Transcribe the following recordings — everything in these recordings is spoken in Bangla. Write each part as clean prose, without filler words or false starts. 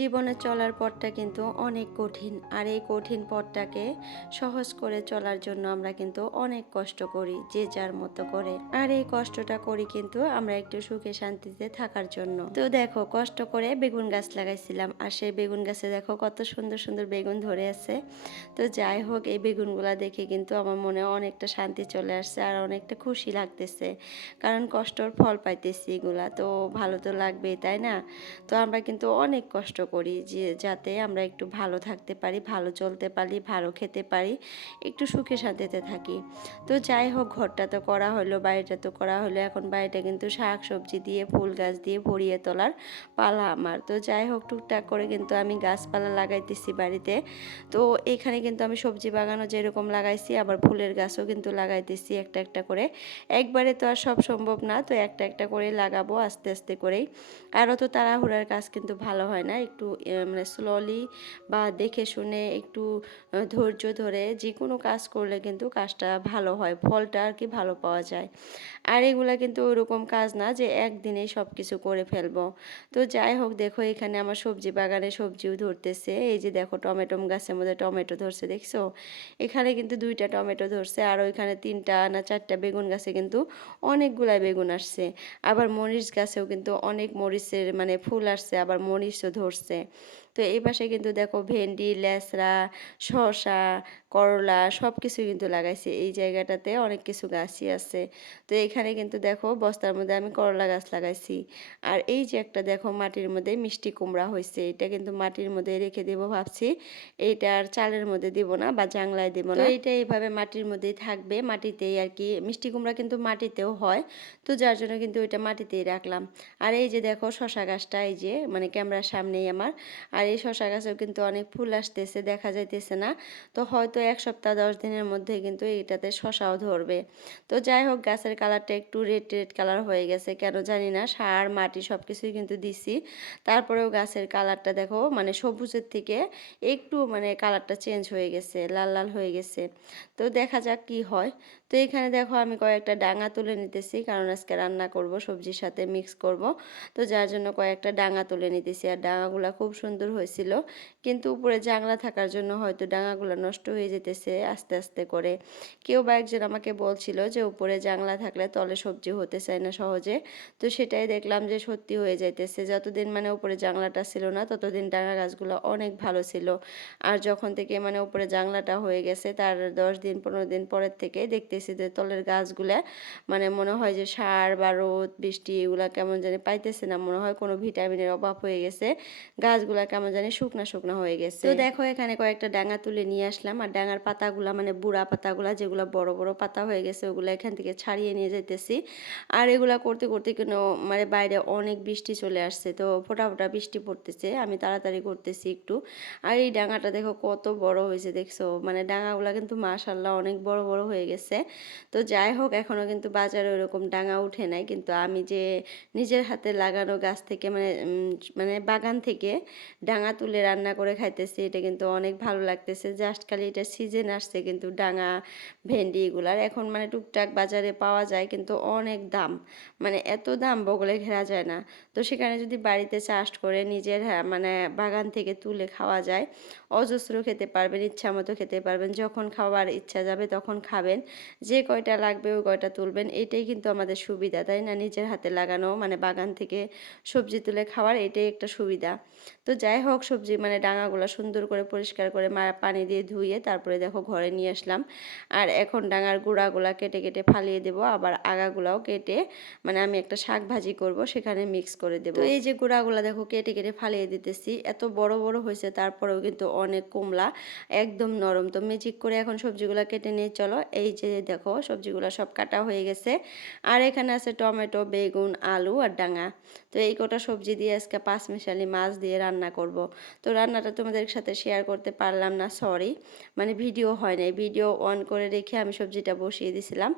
জীবনে চলার পথটা কিন্তু অনেক কঠিন, আর এই কঠিন পথটাকে সহজ করে চলার জন্য আমরা কিন্তু অনেক কষ্ট করি যে যার মতো করে। আর এই কষ্টটা করি কিন্তু আমরা একটু সুখে শান্তিতে থাকার জন্য। তো দেখো, কষ্ট করে বেগুন গাছ লাগাইছিলাম, আর সেই বেগুন গাছে দেখো কত সুন্দর সুন্দর বেগুন ধরে আছে। তো যাই হোক, এই বেগুনগুলা দেখে কিন্তু আমার মনে অনেকটা শান্তি চলে আসছে, আর অনেকটা খুশি লাগতেছে, কারণ কষ্টর ফল পাইতেছি এগুলা তো ভালো তো লাগবেই, তাই না? তো আমরা কিন্তু অনেক কষ্ট করি যে যাতে আমরা একটু ভালো থাকতে পারি, ভালো চলতে পারি, ভালো খেতে পারি, একটু সুখে শান্তিতে থাকি। তো যাই হোক, ঘরটা তো করা হলো, বাড়িটা তো করা হলো, এখন বাড়িটা কিন্তু শাক সবজি দিয়ে, ফুল গাছ দিয়ে ভরিয়ে তোলার পালা আমার। তো যাই হোক, টুকটাক করে কিন্তু আমি গাছপালা লাগাইতেছি বাড়িতে। তো এখানে কিন্তু আমি সবজি বাগানও যেরকম লাগাইছি, আবার ফুলের গাছও কিন্তু লাগাইতেছি একটা একটা করে। একবারে তো আর সব সম্ভব না, তো একটা একটা করে লাগাবো আস্তে আস্তে করেই। আর অত তাড়াহুড়ার কাজ কিন্তু ভালো হয় না, একটু মানে স্লোলি বা দেখে শুনে একটু ধৈর্য ধরে যে কোনো কাজ করলে কিন্তু কাজটা ভালো হয়, ফলটা আর কি ভালো পাওয়া যায়। আর এগুলা কিন্তু ওইরকম কাজ না যে একদিনেই সব কিছু করে ফেলবো। তো যাই হোক, দেখো এখানে আমার সবজি বাগানে সবজিও ধরতেছে। এই যে দেখো, টমেটো গাছের মধ্যে টমেটো ধরছে, দেখছো? এখানে কিন্তু 2টা টমেটো ধরছে, আর ওইখানে 3টা না 4টা বেগুন গাছে কিন্তু অনেকগুলাই বেগুন আসছে। আবার মরিচ গাছেও কিন্তু অনেক মরিচের মানে ফুল আসছে, আবার মরিচও ধরছে। তো এই পাশে কিন্তু দেখো ভেন্ডি, লেসরা, শসা, করলা সব কিছুই কিন্তু লাগাইছে। এই জায়গাটাতে অনেক কিছু গাছই আছে। তো এখানে কিন্তু দেখো বস্তার মধ্যে আমি করলা গাছ লাগাইছি। আর এই যে একটা দেখো মাটির মধ্যে মিষ্টি কুমড়া হয়েছে, এটা কিন্তু মাটির মধ্যে রেখে দেবো ভাবছি। এইটা আর চালের মধ্যে দিব না বা জাংলায় দিব না, এইটা এইভাবে মাটির মধ্যেই থাকবে, মাটিতেই আর কি। মিষ্টি কুমড়া কিন্তু মাটিতেও হয়, তো যার জন্য কিন্তু ওইটা মাটিতেই রাখলাম। আর এই যে দেখো শসা গাছটা, এই যে মানে ক্যামেরার সামনেই আমার। আর এই শসা গাছেও কিন্তু অনেক ফুল আসতেছে, দেখা যাইতেছে না। তো হয়তো 1 সপ্তাহ 10 দিনের মধ্যে কিন্তু এইটাতে শসাও ধরবে। তো যাই হোক, গাছের কালারটা একটু রেড রেড কালার হয়ে গেছে, কেন জানি না, সার মাটি সব কিছুই কিন্তু দিছি। তারপরেও গাছের কালারটা দেখো মানে সবুজের থেকে একটু মানে কালারটা চেঞ্জ হয়ে গেছে, লাল লাল হয়ে গেছে। তো দেখা যাক কি হয়। তো এখানে দেখো আমি কয়েকটা ডাঙা তুলে নিতেছি, কারণ আজকে রান্না করব, সবজির সাথে মিক্স করব। তো যার জন্য কয়েকটা ডাঙা তুলে নিতেছি। আর ডাঙাগুলো খুব সুন্দর হয়েছিল, কিন্তু উপরে জাংলা থাকার জন্য হয়তো ডাঙাগুলো নষ্ট হয়ে যেতেছে আস্তে আস্তে করে। কেউ বা একজন আমাকে বলছিল যে উপরে জাংলা থাকলে তলে সবজি হতে চায় না সহজে। তো সেটাই দেখলাম যে সত্যি হয়ে যাইতেছে। যতদিন মানে উপরে জাংলাটা ছিল না, ততদিন ডাঙা গাছগুলো অনেক ভালো ছিল। আর যখন থেকে মানে উপরে জাংলাটা হয়ে গেছে, তার 10 দিন 15 দিন পরের থেকে দেখতেছি যে তলের গাছগুলা মানে মনে হয় যে সার বা রোদ বৃষ্টি এগুলা কেমন জানি পাইতেছে না, মনে হয় কোনো ভিটামিনের অভাব হয়ে গেছে, গাছগুলা কেমন জানি শুকনা শুকনা হয়ে গেছে। তো দেখো এখানে কয়েকটা ডাঙা তুলে নিয়ে আসলাম, আর ডাঙার পাতাগুলা মানে বুড়া পাতাগুলা যেগুলো বড় বড় পাতা হয়ে গেছে ওগুলো এখান থেকে ছাড়িয়ে নিয়ে যাইতেছি। আর এগুলা করতে করতে কেন মানে বাইরে অনেক বৃষ্টি চলে আসছে, তো ফোঁটা ফোঁটা বৃষ্টি পড়তেছে, আমি তাড়াতাড়ি করতেছি একটু। আর এই ডাঙাটা দেখো কত বড় হয়েছে, দেখছো? মানে ডাঙাগুলা কিন্তু মাশাআল্লাহ অনেক বড় বড় হয়ে গেছে। তো যাই হোক, এখনো কিন্তু বাজারে ওরকম ডাঙা উঠে নাই, কিন্তু আমি যে নিজের হাতে লাগানো গাছ থেকে মানে মানে বাগান থেকে ডাঙা তুলে রান্না করে খাইতেছি, এটা কিন্তু অনেক ভালো লাগতেছে। জাস্ট খালি এটা সিজন আসছে কিন্তু ডাঙা ভেন্ডি এগুলার এখন মানে টুকটাক বাজারে পাওয়া যায়, কিন্তু অনেক দাম, মানে এত দাম বগলে ঘেরা যায় না। তো সেখানে যদি বাড়িতে চাষ করে নিজের মানে বাগান থেকে তুলে খাওয়া যায়, অজস্র খেতে পারবেন, ইচ্ছা মতো খেতে পারবেন, যখন খাওয়ার ইচ্ছা যাবে তখন খাবেন, যে কয়টা লাগবে ওই কয়টা তুলবেন। এটাই কিন্তু আমাদের সুবিধা, তাই না? নিজের হাতে লাগানো মানে বাগান থেকে সবজি তুলে খাওয়ার এটাই একটা সুবিধা। তো যাই হোক, সবজি মানে ডাঙাগুলো সুন্দর করে পরিষ্কার করে পানি দিয়ে ধুয়ে তারপরে দেখো ঘরে নিয়ে আসলাম। আর এখন ডাঙার গুঁড়াগুলা কেটে কেটে ফালিয়ে দেব, আবার আগাগুলাও কেটে মানে আমি একটা শাক ভাজি করব, সেখানে মিক্স করে দেব। তো এই যে গুঁড়াগুলা দেখো কেটে কেটে ফালিয়ে দিতেছি, এত বড় বড় হয়েছে, তারপরেও কিন্তু অনেক কমলা, একদম নরম। তো ম্যাজিক করে এখন সবজিগুলো কেটে নিয়ে চলো। এই যে দেখো সবজিগুলো সব কাটা হয়ে গেছে। আর এখানে আছে টমেটো, বেগুন, আলু আর ডাঙা। তো এই কটা সবজি দিয়ে আজকে পাঁচমিশালি মাছ দিয়ে রান্না করব। তো রান্নাটা তোমাদের সাথে শেয়ার করতে পারলাম না, সরি, মানে ভিডিও হয় নাই, ভিডিও অন করে রেখে আমি সবজিটা বসিয়ে দিছিলাম।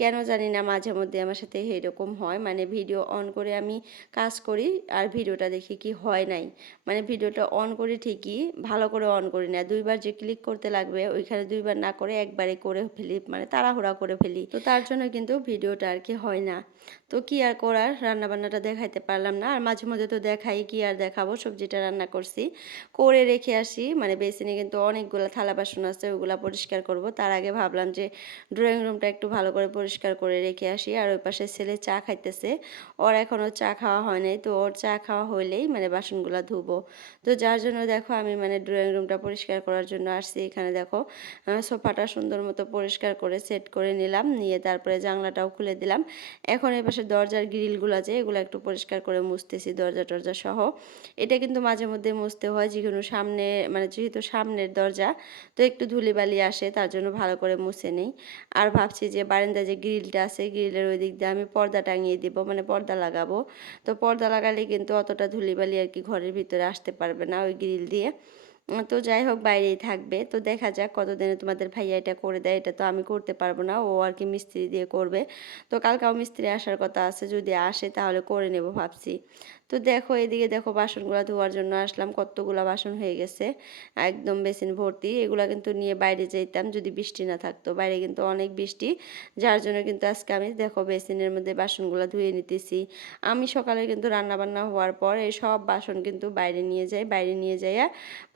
কেন জানি না মাঝে মধ্যে আমার সাথে এরকম হয়, মানে ভিডিও অন করে আমি কাজ করি আর ভিডিওটা দেখি কি হয় নাই, মানে ভিডিওটা অন করি ঠিকই, ভালো করে অন করি না, 2বার যে ক্লিক করতে লাগবে ওইখানে 2বার না করে একবারে করে ফেলি, মানে তাড়াহুড়া করে ফেলি। তো তার জন্য কিন্তু ভিডিওটা আর কি হয় না। তো কি আর করার, রান্না বান্নাটা দেখাইতে পারলাম না, আর মাঝে মধ্যে তো দেখাই, কি আর দেখাবো, সবজি সবজিটা রান্না করছি করে রেখে আসি, মানে বেসিনে কিন্তু অনেকগুলো থালা বাসন আছে, ওগুলা পরিষ্কার করব। তার আগে ভাবলাম যে ড্রয়িং রুমটা একটু ভালো করে পরিষ্কার করে রেখে আসি। আর ওই পাশে ছেলে চা খাইতেছে, ওর এখনও চা খাওয়া হয় নাই, তো ওর চা খাওয়া হইলেই মানে বাসনগুলো ধুবো। তো যার জন্য দেখো আমি মানে ড্রয়িং রুমটা পরিষ্কার করার জন্য আসছি। এখানে দেখো সোফাটা সুন্দর মতো পরিষ্কার করে সেট করে নিলাম, নিয়ে তারপরে জানলাটাও খুলে দিলাম। এখন এই পাশে দরজার গ্রিলগুলো আছে এগুলো একটু পরিষ্কার করে মুছতেছি, দরজা টরজা সহ। এটা কিন্তু মাঝে মধ্যে মুছতে হয়, যেগুলো সামনে মানে যেহেতু সামনের দরজা, তো একটু ধুলিবালি আসে, তার জন্য ভালো করে মুছে নেই। আর ভাবছি যে বারান্দায় যে গ্রিলটা আছে গ্রিলের ওই দিক দিয়ে আমি পর্দা টাঙিয়ে দিব, মানে পর্দা লাগাবো। তো পর্দা লাগালে কিন্তু অতটা ধুলিবালি আর কি ঘরের ভিতরে আসতে পারবে না ওই গ্রিল দিয়ে। তো যাই হোক বাইরেই থাকবে। তো দেখা যাক কতদিনে তোমাদের ভাইয়া এটা করে দেয়, এটা তো আমি করতে পারবো না, ও আর কি মিস্ত্রি দিয়ে করবে। তো কালকেও মিস্ত্রি আসার কথা আছে, যদি আসে তাহলে করে নেব ভাবছি। তো দেখো এদিকে দেখো বাসনগুলো ধোয়ার জন্য আসলাম, কতগুলো বাসন হয়ে গেছে একদম বেসিন ভর্তি। এগুলা কিন্তু নিয়ে বাইরে যেতাম যদি বৃষ্টি না থাকতো, বাইরে কিন্তু অনেক বৃষ্টি, যার জন্য কিন্তু আজকে আমি দেখো বেসিনের মধ্যে বাসনগুলো ধুয়ে নিতেছি। আমি সকালে কিন্তু রান্না বান্না হওয়ার পর এই সব বাসন কিন্তু বাইরে নিয়ে যাই, বাইরে নিয়ে যাইয়া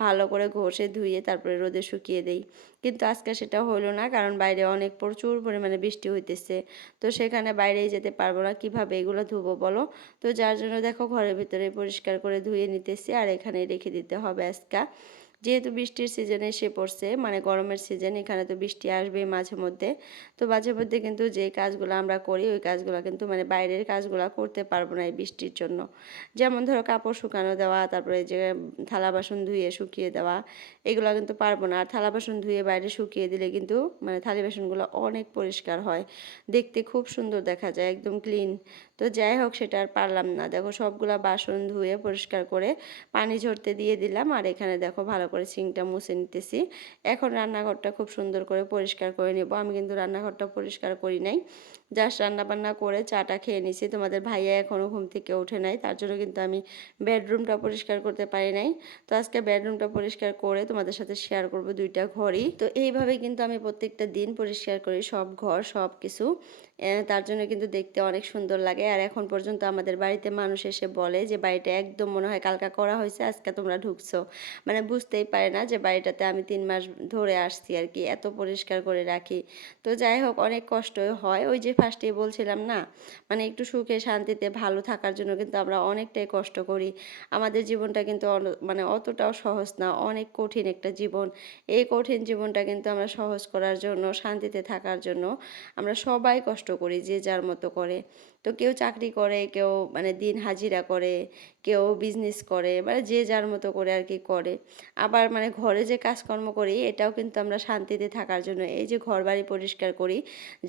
ভালো করে ঘষে ধুয়ে তারপরে রোদে শুকিয়ে দেই। কিন্তু আজকে সেটা হলো না, কারণ বাইরে অনেক প্রচুর পরিমাণে বৃষ্টি হইতেছে। তো সেখানে বাইরেই যেতে পারবো না, কিভাবে এগুলো ধুবো বলো। তো যার জন্য দেখো ঘরের ভিতরে পরিষ্কার করে ধুয়ে নিতেছি, আর এখানে রেখে দিতে হবে আজকে। যেহেতু বৃষ্টির সিজন এসে পড়ছে, মানে গরমের সিজন, এখানে তো বৃষ্টি আসবেই মাঝে মধ্যে। তো মাঝে মধ্যে কিন্তু যে কাজগুলো আমরা করি ওই কাজগুলো কিন্তু মানে বাইরের কাজগুলো করতে পারবো না এই বৃষ্টির জন্য। যেমন ধরো কাপড় শুকানো দেওয়া, তারপরে যে থালা বাসন ধুয়ে শুকিয়ে দেওয়া, এগুলো কিন্তু পারবো না। আর থালা বাসন ধুয়ে বাইরে শুকিয়ে দিলে কিন্তু মানে থালি বাসনগুলো অনেক পরিষ্কার হয়, দেখতে খুব সুন্দর দেখা যায়, একদম ক্লিন। তো যাই হোক সেটা আর পারলাম না। দেখো সবগুলা বাসন ধুয়ে পরিষ্কার করে পানি ঝরতে দিয়ে দিলাম, আর এখানে দেখো ভালো করে সিঙ্কটা মুছে নিতেছি। এখন রান্নাঘরটা খুব সুন্দর করে পরিষ্কার করে নেব। আমি কিন্তু রান্নাঘরটা পরিষ্কার করি নাই, জাস্ট রান্নাবান্না করে চাটা খেয়ে নিছি। তোমাদের ভাইয়া এখনও ঘুম থেকে ওঠে নাই, তার জন্য কিন্তু আমি বেডরুমটা পরিষ্কার করতে পারি নাই। তো আজকে বেডরুমটা পরিষ্কার করে তোমাদের সাথে শেয়ার করব দুইটা ঘরই। তো এইভাবে কিন্তু আমি প্রত্যেকটা দিন পরিষ্কার করি সব ঘর সব কিছু। তার জন্য কিন্তু দেখতে অনেক সুন্দর লাগে। আর এখন পর্যন্ত আমাদের বাড়িতে মানুষ এসে বলে যে বাড়িটা একদম মনে হয় কালকা করা হয়েছে, আজকে তোমরা ঢুকছো। মানে বুঝতেই পারে না যে বাড়িটাতে আমি 3 মাস ধরে আসছি আর কি, এত পরিষ্কার করে রাখি। তো যাই হোক অনেক কষ্ট হয়, ওই যে ফার্স্টেই বলছিলাম না, মানে একটু সুখে শান্তিতে ভালো থাকার জন্য কিন্তু আমরা অনেকটাই কষ্ট করি। আমাদের জীবনটা কিন্তু মানে অতটাও সহজ না, অনেক কঠিন একটা জীবন। এই কঠিন জীবনটা কিন্তু আমরা সহজ করার জন্য, শান্তিতে থাকার জন্য আমরা সবাই কষ্ট করি যে যার মতো করে। তো কেউ চাকরি করে, কেউ মানে দিন হাজিরা করে, কেউ বিজনেস করে, মানে যে যার মতো করে আর কি করে। আবার মানে ঘরে যে কাজকর্ম করি এটাও কিন্তু আমরা শান্তিতে থাকার জন্য, এই যে ঘর বাড়ি পরিষ্কার করি,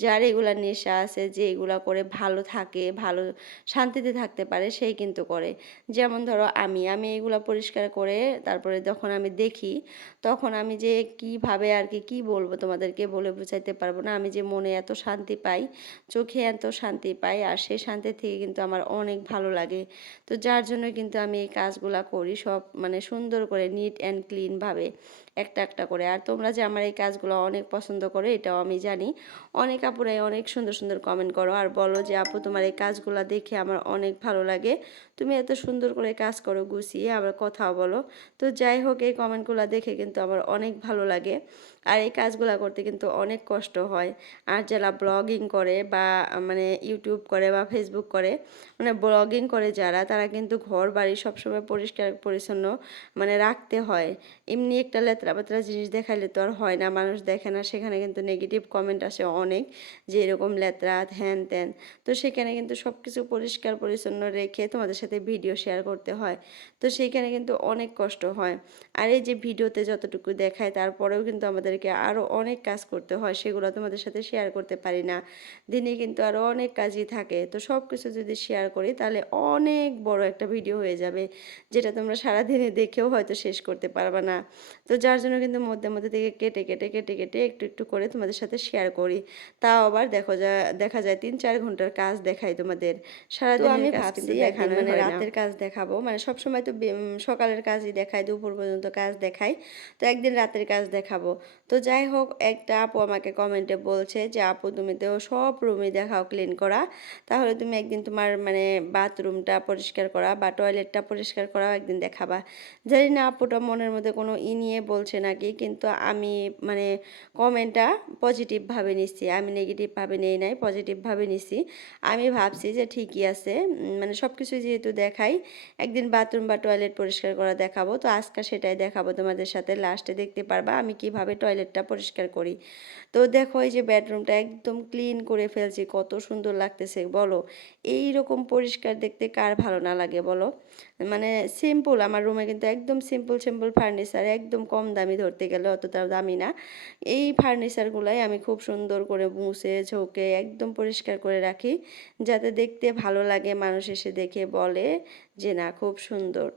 যার এগুলা নেশা আছে, যে এগুলা করে ভালো থাকে, ভালো শান্তিতে থাকতে পারে, সেই কিন্তু করে। যেমন ধরো আমি এগুলা পরিষ্কার করে তারপরে যখন আমি দেখি, তখন আমি যে কিভাবে আর কি কি বলবো তোমাদেরকে, বলে বুঝাইতে পারবো না। আমি যে মনে এত শান্তি পাই, চোখে এত শান্তি পাই, আর সেই শান্তি থেকে কিন্তু আমার অনেক ভালো লাগে। তো যার জন্য কিন্তু আমি এই কাজগুলা করি সব মানে সুন্দর করে নিট অ্যান্ড ক্লিনভাবে একটা একটা করে। আর তোমরা যে আমার এই কাজগুলো অনেক পছন্দ করো এটাও আমি জানি। অনেক আপুরাই অনেক সুন্দর সুন্দর কমেন্ট করো আর বলো যে আপু তোমার এই কাজগুলো দেখে আমার অনেক ভালো লাগে, তুমি এত সুন্দর করে কাজ করো গুছিয়ে, আবার কথাও বলো। তো যাই হোক এই কমেন্টগুলো দেখে কিন্তু আমার অনেক ভালো লাগে। আর এই কাজগুলো করতে কিন্তু অনেক কষ্ট হয়। আর যারা ব্লগিং করে বা মানে ইউটিউব করে বা ফেসবুক করে, মানে ব্লগিং করে যারা, তারা কিন্তু ঘর বাড়ি সবসময় পরিষ্কার পরিচ্ছন্ন মানে রাখতে হয়। এমনি একটা লেত্রা পেত্রা জিনিস দেখাইলে তো আর হয় না, মানুষ দেখে না, সেখানে কিন্তু নেগেটিভ কমেন্ট আসে অনেক, যে এরকম লেত্রা হ্যান ত্যান। তো সেখানে কিন্তু সব কিছু পরিষ্কার পরিচ্ছন্ন রেখে তোমাদের সাথে ভিডিও শেয়ার করতে হয়। তো সেইখানে কিন্তু অনেক কষ্ট হয়। আর এই যে ভিডিওতে যতটুকু দেখায় তারপরেও কিন্তু আমাদেরকে আরও অনেক কাজ করতে হয়, সেগুলো তোমাদের সাথে শেয়ার করতে পারি না। দিনে কিন্তু আরও অনেক কাজই থাকে। তো সব কিছু যদি শেয়ার করি তাহলে অনেক বড় একটা ভিডিও হয়ে যাবে, যেটা তোমরা সারাদিনে দেখেও হয়তো শেষ করতে পারবে না। তো যার জন্য কিন্তু মধ্যে মধ্যে থেকে কেটে কেটে কেটে কেটে একটু একটু করে তোমাদের সাথে শেয়ার করি। তাও আবার দেখা যায় 3-4 ঘন্টার কাজ দেখাই তোমাদের, সারাদিনের কাজ কিন্তু দেখানো হয় রাতের কাজ দেখাবো, মানে সবসময় তো সকালের কাজই দেখাই, দুপুর পর্যন্ত কাজ দেখাই, তো একদিন রাতের কাজ দেখাবো। তো যাই হোক, একটা আপু আমাকে কমেন্টে বলছে যে আপু তুমি তো সব রুমই দেখাও ক্লিন করা, তাহলে তুমি একদিন তোমার মানে বাথরুমটা পরিষ্কার করা বা টয়লেটটা পরিষ্কার করাও একদিন দেখাবা। জানি না আপুটা মনের মধ্যে কোনো নিয়ে বলছে নাকি, কিন্তু আমি মানে কমেন্টটা পজিটিভভাবে নিচ্ছি, আমি নেগেটিভভাবে নেই নাই, পজিটিভভাবে নিচ্ছি। আমি ভাবছি যে ঠিকই আছে, মানে সব কিছু যেহেতু দেখাই, একদিন বাথরুম বা টয়লেট পরিষ্কার করা দেখাবো। তো আজকে সেটাই দেখাবো তোমাদের সাথে, লাস্টে দেখতে পারবা আমি কিভাবে টয়লেটটা পরিষ্কার করি। তো দেখো এই যে বেডরুমটা একদম ক্লিন করে ফেলছি, কত সুন্দর লাগতেছে বলো। এই রকম পরিষ্কার দেখতে কার ভালো না লাগে বলো। মানে সিম্পল, আমার রুমে কিন্তু একদম সিম্পল সিম্পল ফার্নিচার, একদম কম দামি, ধরতে গেলে অতটাও দামি না। এই ফার্নিচারগুলাই আমি খুব সুন্দর করে মুছে ঝোঁকে একদম পরিষ্কার করে রাখি, যাতে দেখতে ভালো লাগে, মানুষ এসে দেখে বলে যে না খুব সুন্দর।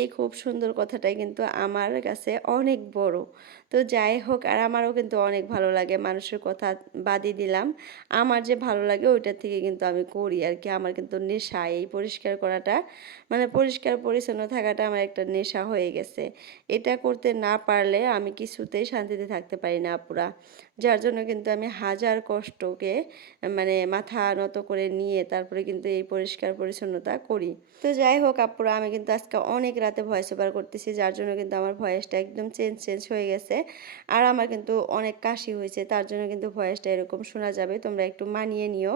এই খুব সুন্দর কথাটাই কিন্তু আমার কাছে অনেক বড়। তো যাই হোক, আর আমারও কিন্তু অনেক ভালো লাগে, মানুষের কথা বাদই দিলাম, আমার যে ভালো লাগে ওইটার থেকে কিন্তু আমি করি আর কি। আমার কিন্তু নেশা এই পরিষ্কার করাটা, মানে পরিষ্কার পরিচ্ছন্ন থাকাটা আমার একটা নেশা হয়ে গেছে। এটা করতে না পারলে আমি কিছুতেই শান্তিতে থাকতে পারি না আপুরা। যার জন্য কিন্তু আমি হাজার কষ্টকে মানে মাথা নত করে নিয়ে তারপরে কিন্তু এই পরিষ্কার পরিচ্ছন্নতা করি। তো যাই হোক আপুরা, আমি কিন্তু আজকে অনেক রাতে ভয়েস ওভার করতেছি, যার জন্য কিন্তু আমার ভয়েসটা একদম চেঞ্জ হয়ে গেছে। আর আমার কিন্তু অনেক কাশি হয়েছে, তার জন্য কিন্তু ভয়েসটা এরকম শোনা যাবে, তোমরা একটু মানিয়ে নিও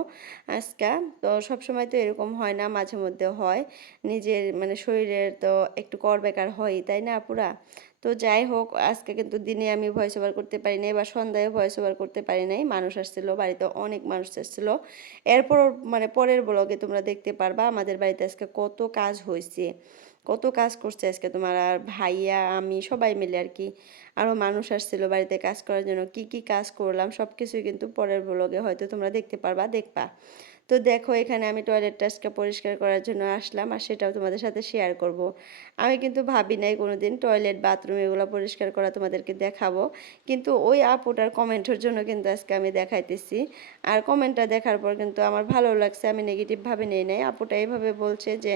আজকে। তো সবসময় তো এরকম হয় না, মাঝে মধ্যে হয়, নিজের মানে শরীরের তো একটু করবেকার হয়ই, তাই না আপুরা। তো যাই হোক, আজকে কিন্তু দিনে আমি ভয়েস ওভার করতে পারি নাই, বা সন্ধ্যায় ভয়েস ওভার করতে পারি নাই, মানুষ আসছিল বাড়িতে, অনেক মানুষ আসছিল। এরপর মানে পরের ব্লগে তোমরা দেখতে পারবা আমাদের বাড়িতে আজকে কত কাজ হয়েছে, কত কাজ করছে আজকে তোমার আর ভাইয়া আমি সবাই মিলে আর কি। আরও মানুষ আসছিল বাড়িতে কাজ করার জন্য, কি কি কাজ করলাম সব কিছুই কিন্তু পরের ব্লগে হয়তো তোমরা দেখতে পারবা, দেখবা। তো দেখো এখানে আমি টয়লেটটা আজকে পরিষ্কার করার জন্য আসলাম, আর সেটাও তোমাদের সাথে শেয়ার করব। আমি কিন্তু ভাবি নাই কোনোদিন টয়লেট বাথরুম এগুলো পরিষ্কার করা তোমাদেরকে দেখাবো, কিন্তু ওই আপুটার কমেন্টের জন্য কিন্তু আজকে আমি দেখাইতেছি। আর কমেন্টটা দেখার পর কিন্তু আমার ভালো লাগছে, আমি নেগেটিভভাবে নেই নাই। আপুটা এইভাবে বলছে যে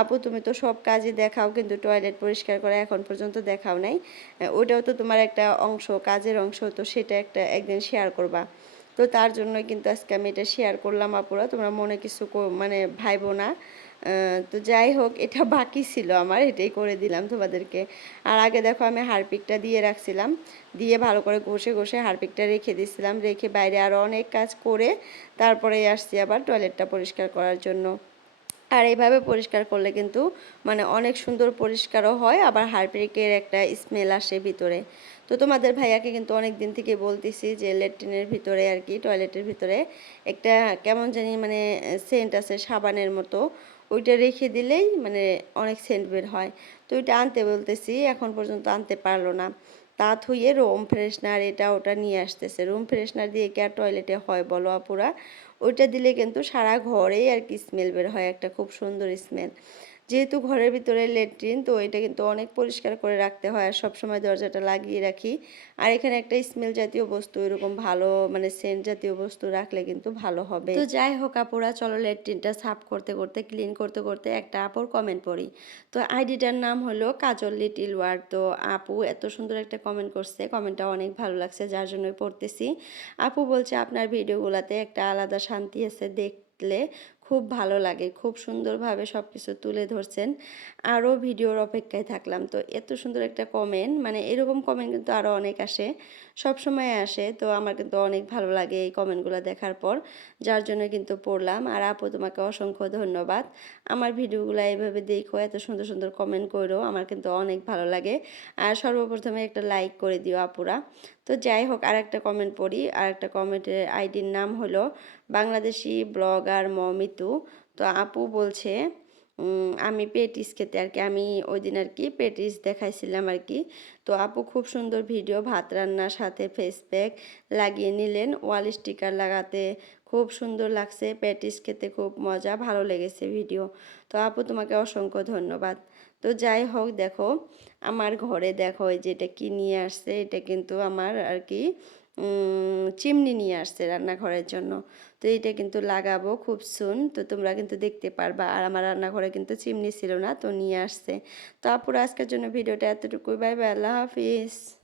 আপু তুমি তো সব কাজই দেখাও, কিন্তু টয়লেট পরিষ্কার করা এখন পর্যন্ত দেখাও নাই, ওইটাও তো তোমার একটা অংশ, কাজের অংশ, তো সেটা একটা একদিন শেয়ার করবা। তো তার জন্যই কিন্তু আজকে আমি এটা শেয়ার করলাম আপুরা, তোমরা মনে কিছু মানে ভাইবো না। তো যাই হোক, এটা বাকি ছিল আমার, এটাই করে দিলাম তোমাদেরকে। আর আগে দেখো আমি হারপিকটা দিয়ে রাখছিলাম, দিয়ে ভালো করে ঘষে ঘষে হারপিকটা রেখে দিয়েছিলাম, রেখে বাইরে আরও অনেক কাজ করে তারপরে আসছি আবার টয়লেটটা পরিষ্কার করার জন্য। আর এইভাবে পরিষ্কার করলে কিন্তু মানে অনেক সুন্দর পরিষ্কারও হয়, আবার হারপিকের একটা স্মেল আসে ভিতরে। তো তোমাদের ভাইয়াকে কিন্তু অনেক দিন থেকে বলতেছি যে ল্যাট্রিনের ভিতরে আর কি, টয়লেটের ভিতরে একটা কেমন জানি মানে সেন্ট আছে সাবানের মতো, ওইটা রেখে দিলেই মানে অনেক সেন্ট বের হয়। তো ওইটা আনতে বলতেছি, এখন পর্যন্ত আনতে পারলো না। তা থুয়ে রুম ফ্রেশনার এটা ওটা নিয়ে আসতেছে, রুম ফ্রেশনার দিয়ে কি আর টয়লেটে হয় বলো আপুরা। ওইটা দিলে কিন্তু সারা ঘরেই আর কি স্মেল বের হয়, একটা খুব সুন্দর স্মেল। যেহেতু ঘরের ভিতরে ল্যাট্রিন, তো এটা কিন্তু অনেক পরিষ্কার করে রাখতে হয়, আর সবসময় দরজাটা লাগিয়ে রাখি। আর এখানে একটা স্মেল জাতীয় বস্তু এরকম ভালো মানে সেন্ট জাতীয় বস্তু রাখলে কিন্তু ভালো হবে। তো যাই হোক আপুরা, চলো ল্যাট্রিনটা সাফ করতে করতে ক্লিন করতে করতে একটা আপুর কমেন্ট পড়ি। তো আইডিটার নাম হলো কাজল লিটিল ওয়ার্ড। তো আপু এত সুন্দর একটা কমেন্ট করছে, কমেন্টটা অনেক ভালো লাগছে, যার জন্যই পড়তেছি। আপু বলছে আপনার ভিডিওগুলোতে একটা আলাদা শান্তি আছে, দেখলে খুব ভালো লাগে, খুব সুন্দরভাবে সব কিছু তুলে ধরছেন, আরও ভিডিওর অপেক্ষায় থাকলাম। তো এত সুন্দর একটা কমেন্ট, মানে এরকম কমেন্ট কিন্তু আরও অনেক আসে, সব সময় আসে। তো আমার কিন্তু অনেক ভালো লাগে এই কমেন্টগুলো দেখার পর, যার জন্য কিন্তু পড়লাম। আর আপু তোমাকে অসংখ্য ধন্যবাদ, আমার ভিডিওগুলো এইভাবে দেখো, এত সুন্দর সুন্দর কমেন্ট করো, আমার কিন্তু অনেক ভালো লাগে। আর সর্বপ্রথমে একটা লাইক করে দিও আপুরা। তো যাই হোক, আর একটা কমেন্ট পড়ি, আর একটা কমেন্টের আইডির নাম হলো বাংলাদেশি ব্লগার মমিতু। তো আপু বলছে আমি পেটিস খেতে আর কি, আমি ওই দিন আর কি পেটিস দেখাইছিলাম আর কি। তো আপু খুব সুন্দর ভিডিও, ভাত রান্নার সাথে ফেস প্যাক লাগিয়ে নিলেন, ওয়াল স্টিকার লাগাতে খুব সুন্দর লাগছে, পেটিস খেতে খুব মজা, ভালো লেগেছে ভিডিও। তো আপু তোমাকে অসংখ্য ধন্যবাদ। তো যাই হোক, দেখো আমার ঘরে দেখো এই যে এটা কি নিয়ে আসছে, এটা কিন্তু আমার আর কি চিমনি নিয়ে আসছে রান্নাঘরের জন্য। তো এইটা কিন্তু লাগাবো খুব সুন। তো তোমরা কিন্তু দেখতে পারবা। আর আমার রান্নাঘরে কিন্তু চিমনি ছিল না, তো নিয়ে আসছে। তো আপুরা আজকের জন্য ভিডিওটা এতটুকুই। বাই বাই, আল্লাহ হাফিজ।